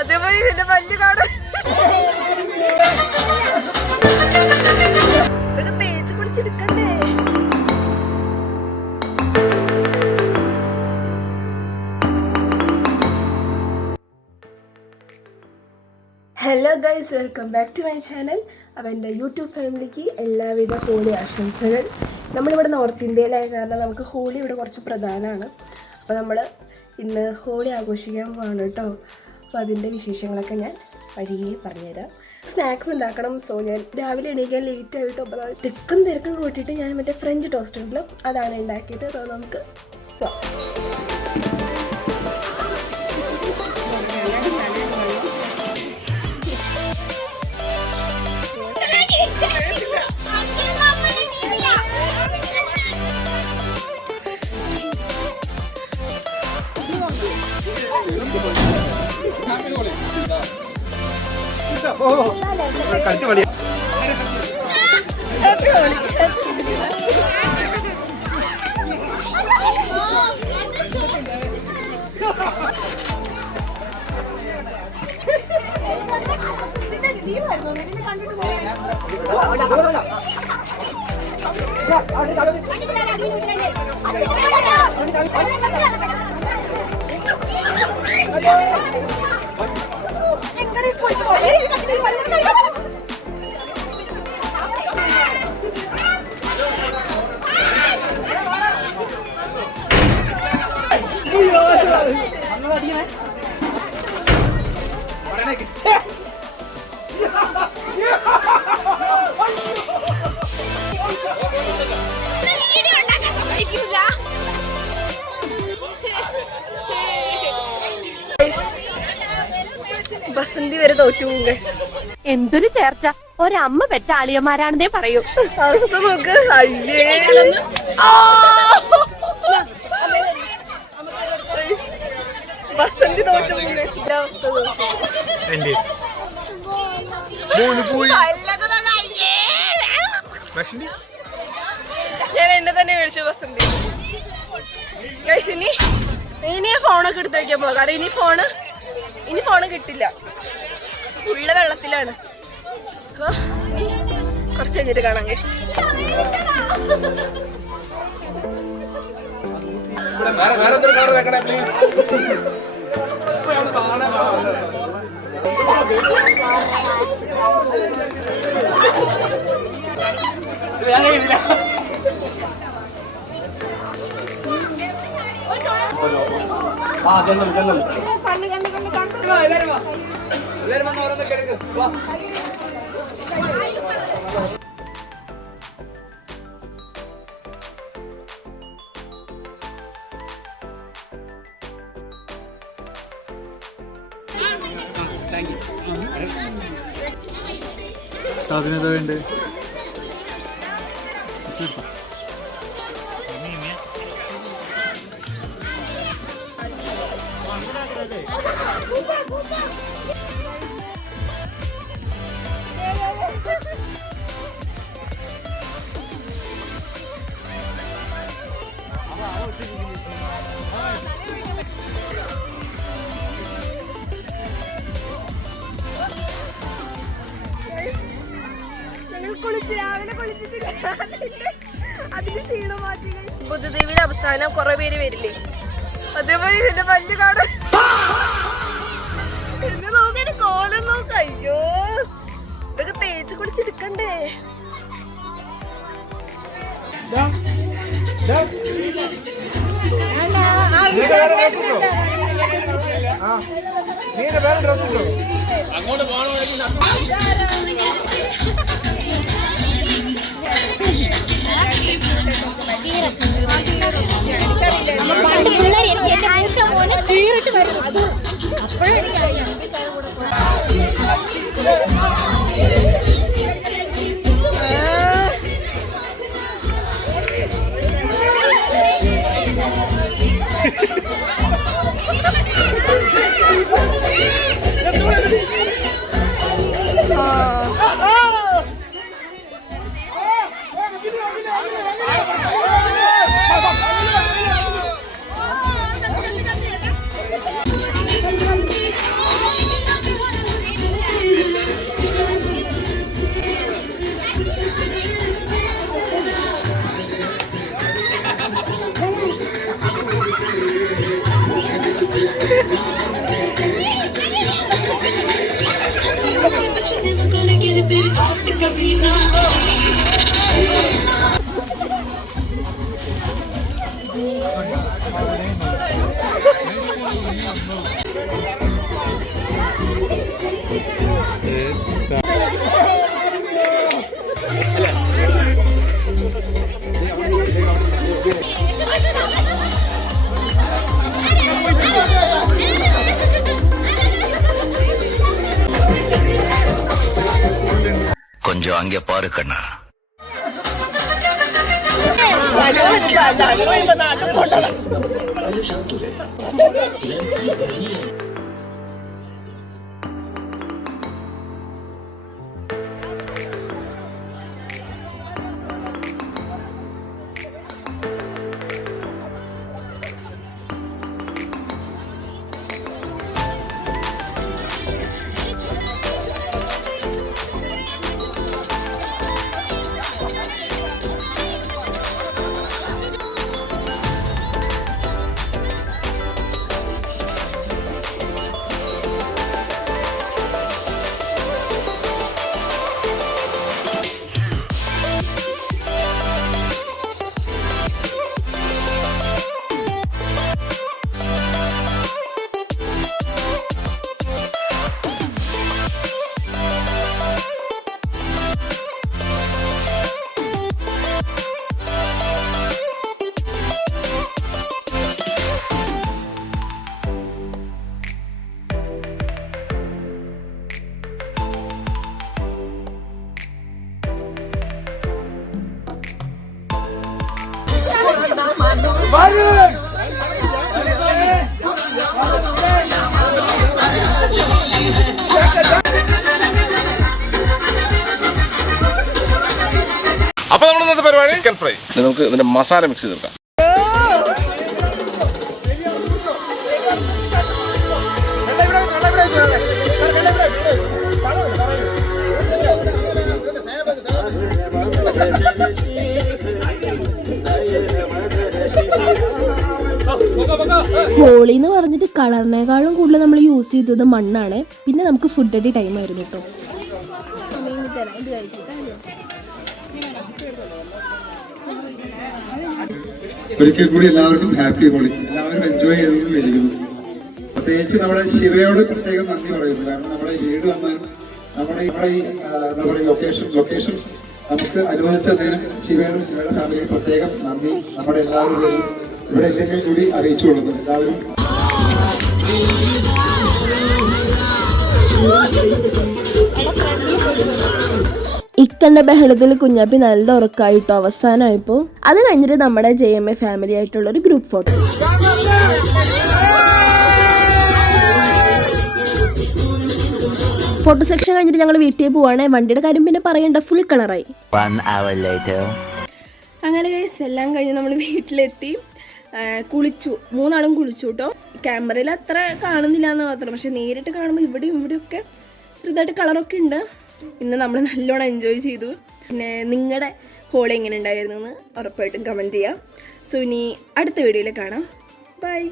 അതേപോലെ ഇതിന്റെ പല്ല് കാണാൻ ഇതൊക്കെ തേച്ച് കുടിച്ചെടുക്കണ്ടേ? Hello guys, welcome back to my channel. അപ്പോൾ എൻ്റെ യൂട്യൂബ് ഫാമിലിക്ക് എല്ലാവിധ ഹോളി ആശംസകൾ. നമ്മളിവിടെ നോർത്ത് ഇന്ത്യയിലായ കാരണം നമുക്ക് ഹോളി ഇവിടെ കുറച്ച് പ്രധാനമാണ്. അപ്പോൾ നമ്മൾ ഇന്ന് ഹോളി ആഘോഷിക്കാൻ പോവാണ് കേട്ടോ. അപ്പോൾ അതിൻ്റെ വിശേഷങ്ങളൊക്കെ ഞാൻ വഴിയേ പറഞ്ഞുതരാം. സ്നാക്സ് ഉണ്ടാക്കണം. സോ ഞാൻ രാവിലെ എണീക്കാൻ ലേറ്റ് ആയിട്ട് അപ്പോൾ തിരക്കും കൂട്ടിയിട്ട് ഞാൻ മറ്റേ ഫ്രഞ്ച് ടോസ്റ്റ് ഉണ്ടല്ലോ അതാണ് ഉണ്ടാക്കിയിട്ട്. അപ്പോൾ നമുക്ക് പോവാം. കളിച്ചു കളി ബസന്തി വരെ തോറ്റു പോകും. എന്തൊരു ചേർച്ച, ഒരമ്മ പെറ്റ ആളിയന്മാരാണെന്നേ പറയൂ. അവസ്ഥ നോക്ക്. അയ്യേ, ബസന്തി തോറ്റു പോകും. അവസ്ഥ ഞാൻ എന്നെ തന്നെ മേടിച്ചു ബസന്തി. ഇനി ഫോണൊക്കെ എടുത്ത് വെക്കാൻ പോകാം. കാരണം ഇനി ഫോണ് കിട്ടില്ല, ഫുള്ള് വെള്ളത്തിലാണ്. അപ്പൊ കുറച്ച് കഴിഞ്ഞിട്ട് കാണാം ഗൈസ്. അതിനെന്താ വേണ്ടേ? അതിന്റെ ക്ഷീണം മാറ്റി. ബുദ്ധദേവിയുടെ അവസാനം കുറെ പേര് വരില്ലേ, അതേപോലെ ഇതിന്റെ പല്ല് കാണാൻ എന്നെ നോക്കാൻ കോലം നോക്ക. അയ്യോ, ഇതൊക്കെ തേച്ച് കുടിച്ചെടുക്കണ്ടേ? അങ്ങോട്ട് പോകണോ? പണ്ട് പിള്ളേർ എനിക്ക് എന്റെ മൂത്ത മോനെ തീറിട്ട് വരും. അത് അപ്പോഴും എനിക്കറിയാം. கொஞ்சம் அங்கே பாரு கண்ணா. അപ്പൊ നമ്മൾ ഇന്നത്തെ പരിപാടി ചിക്കൻ ഫ്രൈ. നമുക്ക് ഇതിന്റെ മസാല മിക്സ് ചെയ്തെടുക്കാം. ഹോളി എന്ന് പറഞ്ഞിട്ട് കളറിനേക്കാളും കൂടുതൽ നമ്മൾ യൂസ് ചെയ്തത് മണ്ണാണ്. പിന്നെ നമുക്ക് ഫുഡ് അടി ടൈം ആയിരുന്നു കേട്ടോ. ഒരിക്കൽ കൂടി എല്ലാവർക്കും ഹാപ്പി ഹോളി. എല്ലാവരും എൻജോയ് ചെയ്തെന്ന് വിചാരിക്കുന്നു. പ്രത്യേകിച്ച് നമ്മുടെ ശിവയോട് പ്രത്യേകം നന്ദി പറയുന്നു. കാരണം നമ്മുടെ വീട് വന്ന് നമ്മുടെ ഈ എന്താ പറയുക ലൊക്കേഷൻ നമുക്ക് അനുവദിച്ചതിന് ശിവയുടെ ഫാമിലിക്ക് പ്രത്യേകം നന്ദി നമ്മുടെ എല്ലാവരും ഇവിടെ ഇല്ലെങ്കിൽ കൂടി അറിയിച്ചു കൊടുക്കുന്നു. എല്ലാവരും ഇക്കണ്ട ബഹളത്തിൽ കുഞ്ഞാപ്പി നല്ല ഉറക്കായിട്ടോ അവസാനമായപ്പോൾ. അത് കഴിഞ്ഞിട്ട് നമ്മുടെ JMA ഫാമിലി ആയിട്ടുള്ള ഒരു ഗ്രൂപ്പ് ഫോട്ടോ. ഫോട്ടോ സെക്ഷൻ കഴിഞ്ഞിട്ട് ഞങ്ങൾ വീട്ടിൽ പോവാണ്. വണ്ടിയുടെ കാര്യം പിന്നെ പറയണ്ട, ഫുൾ കളറായി. അങ്ങനെ ഗൈസ് എല്ലാം കഴിഞ്ഞ് നമ്മൾ വീട്ടിലെത്തി. കുളിച്ചു, 3 ആളും കുളിച്ചു കേട്ടോ. ക്യാമറയിൽ അത്ര കാണുന്നില്ല എന്ന് മാത്രം, പക്ഷെ നേരിട്ട് കാണുമ്പോൾ ഇവിടെയും ഇവിടെയൊക്കെ ചെറുതായിട്ട് കളറൊക്കെ ഉണ്ട്. ഇന്ന് നമ്മൾ നല്ലോണം എൻജോയ് ചെയ്തു. പിന്നെ നിങ്ങളുടെ ഹോളി എങ്ങനെ ഉണ്ടായിരുന്നു എന്ന് ഉറപ്പായിട്ടും കമൻറ്റ് ചെയ്യാം. സോ ഇനി അടുത്ത വീഡിയോയിൽ കാണാം. ബൈ.